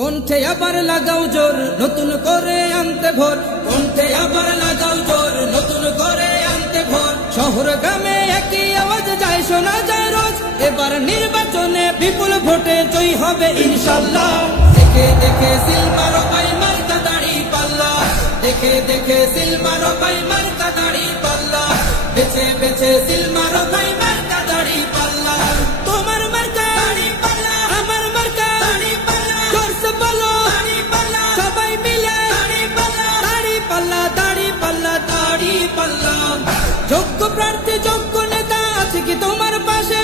কণ্ঠে আবার লাগাও জোর নতুন করে আনতে ভোর, কণ্ঠে আবার লাগাও জোর নতুন করে আনতে ভোর। শহর গ্রামে একই আওয়াজ যায় শোনা যায় রোজ, এবার নির্বাচনে বিপুল ভোটে জয়ী হবে ইনশাআল্লাহ। দেখে দেখে সিল মারো ভাই মার্কা দাড়ি পাল্লা, দেখে দেখে সিল মারো ভাই মার্কা দাড়ি পাল্লা, বেছে বেছে সিল মারো ভাই মার্কা দাড়ি পাল্লা। তোমার মার্কা দাড়ি পাল্লা, আমার মার্কা দাড়ি পাল্লা, জোরসে বলো দাড়ি পাল্লা, সবাই মিলে দাড়ি পাল্লা, দাড়ি পাল্লা, দাড়ি পাল্লা, দাড়ি পাল্লা। যোগ্য প্রার্থী যোগ্য নেতা আছে কি তোমার পাশে?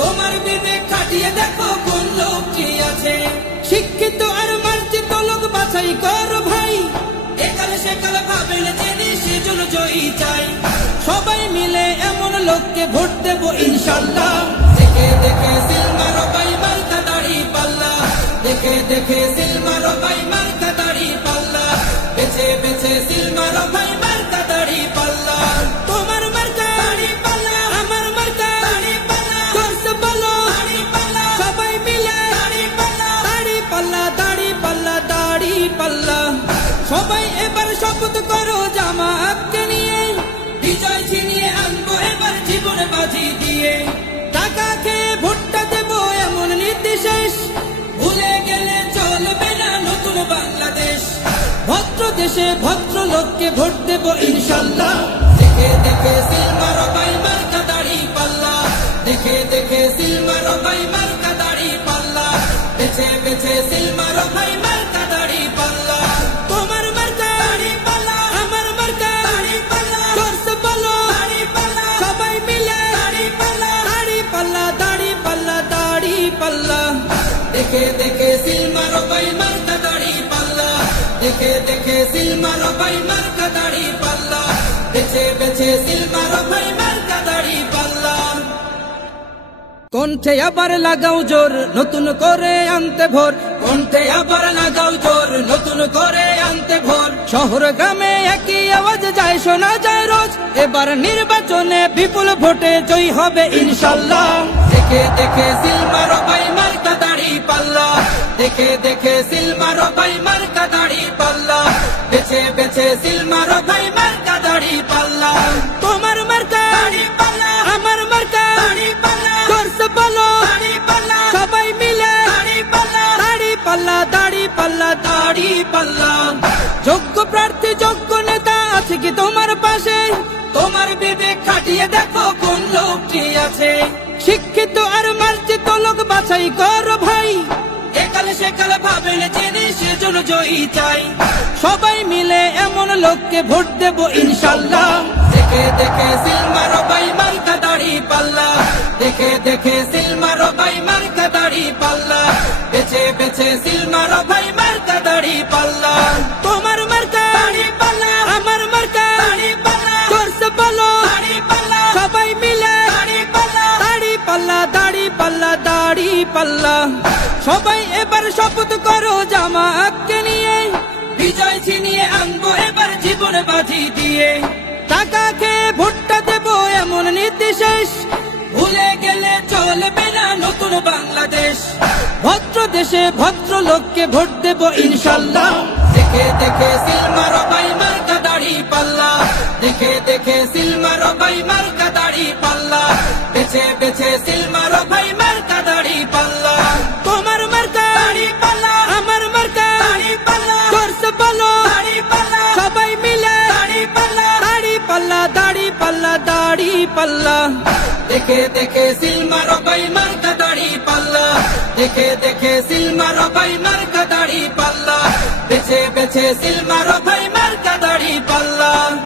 তোমার বিবেক খাটিয়ে দেখো কোন লোকটি আছে। শিক্ষিত আর মার্জিত লোক বাছাই করো ভাই, একালে সেকালে ভাবেন জেনে সেজন্য জয়ী চাই। সবাই মিলে এমন লোককে ভোট দেব ইনশাআল্লাহ। দেখে দেখে সিল মারো ভাই মার্কা দাড়ি পাল্লা, দেখে দেখে সিল মারো ভাই মার্কা দাড়ি পাল্লা, বেছে বেছে সিল মারো ভাই মার্কা দাড়ি পাল্লা। তোমার মার্কা দাড়ি পাল্লা, আমার মার্কা দাড়ি পাল্লা, জোরসে বলো দাড়ি পাল্লা, সবাই মিলে দাড়ি পাল্লা, দাড়ি পাল্লা, দাড়ি পাল্লা, দাড়ি পাল্লা। সবাই এবার শপথ করো জামাতকে নিয়ে, বিজয় ছিনিয়ে আনবো এবার জীবন বাজি দিয়ে। টাকা খেয়ে ভোটটা দেবো এমন নীতি শেষ, ভুলে গেলে চলবে না নতুন বাংলাদেশ। ভদ্র দেশে ভদ্র লোককে ভোট দেবো ইনশাআল্লাহ। দেখে দেখে সিল মারো ভাই মার্কা দাড়ি পাল্লা, দেখে দেখে সিল মারো ভাই মার্কা দাড়ি পাল্লা, বেছে বেছে সিল মারো ভাই মার্কা দাড়ি পাল্লা। তোমার মার্কা দাড়ি পাল্লা, আমার মার্কা দাড়ি পাল্লা, জোরসে বলো দাড়ি পাল্লা, সবাই মিলে দাড়ি পাল্লা, দাড়ি পাল্লা, দাড়ি পাল্লা, দাড়ি পাল্লা। দেখে দেখে সিল মারো ভাই মার্কা দাড়ি পাল্লা, দেখে দেখে সিল মারো ভাই মার্কা দাড়ি পাল্লা, বেছে বেছে সিল মারো ভাই মার্কা দাড়ি পাল্লা। কণ্ঠে আবার লাগাও জোর নতুন করে আনতে ভোর, কণ্ঠে আবার লাগাও জোর নতুন করে আনতে ভোর। শহর গ্রামে একই আওয়াজ যায় শোনা যায় রোজ, এবার নির্বাচনে বিপুল ভোটে জয়ী হবে ইনশাআল্লাহ। দেখে দেখে সিল মারো ভাই মার্কা দাড়ি পাল্লা, দেখে দেখে সিল মারো ভাই মার্কা দাড়ি পাল্লা, বেছে বেছে সিল মারো ভাই মার্কা দাড়ি পাল্লা। তোমার মার্কা দাড়ি পাল্লা, আমার মার্কা দাড়ি পাল্লা, জোরসে বলো দাড়ি পাল্লা, সবাই মিলে দাড়ি পাল্লা, দাড়ি পাল্লা, দাড়ি পাল্লা, দাড়ি পাল্লা। যোগ্য প্রার্থী যোগ্য নেতা আছে কি তোমার পাশে? তোমার বিবেক খাটিয়ে দেখো কোন লোকটি আছে। শিক্ষিত আর মার্জিত লোক বাছাই করো ভাই, একালে সেকালে ভাবেন জেনে সেজন্য জয়ী চাই। সবাই মিলে এমন লোককে ভোট দেব ইনশাআল্লাহ। দেখে দেখে সিল মারো ভাই মার্কা দাড়ি পাল্লা, দেখে দেখে সিল মারো ভাই মার্কা দাড়ি পাল্লা, বেছে বেছে সিল মারো ভাই মার্কা দাড়ি পাল্লা। তোমার মার্কা দাড়ি পাল্লা, আমার মার্কা দাড়ি পাল্লা, জোরসে বলো দাড়ি পাল্লা, সবাই মিলে দাড়ি পাল্লা, দাড়ি পাল্লা, দাড়ি পাল্লা, দাড়ি পাল্লা। সবাই এবার শপথ করো জামাতকে নিয়ে, বিজয় ছিনিয়ে আনবো এবার জীবন বাজি দিয়ে। টাকা খেয়ে ভোটটা দেবো এমন নীতি শেষ, ভুলে গেলে চলবে না নতুন বাংলাদেশ। ভদ্র দেশে ভদ্র লোককে ভোট দেবো ইনশাআল্লাহ। দেখে দেখে সিল মারো ভাই মার্কা দাড়ি পাল্লা, দেখে দেখে সিল মারো ভাই মার্কা দাড়ি পাল্লা, বেছে বেছে সিল মারো ভাই মার্কা দাড়ি পাল্লা। তোমার মার্কা দাড়ি পাল্লা, আমার মার্কা দাড়ি পাল্লা, জোরসে বলো দাড়ি পাল্লা, সবাই মিলে দাড়ি পাল্লা, দাড়ি পাল্লা, দাড়ি পাল্লা, দাড়ি পাল্লা। দেখে দেখে সিল মারো ভাই মার্কা দাড়ি পাল্লা, দেখে দেখে সিল মারো ভাই মার্কা দাড়ি পাল্লা, বেছে বেছে সিল মারো ভাই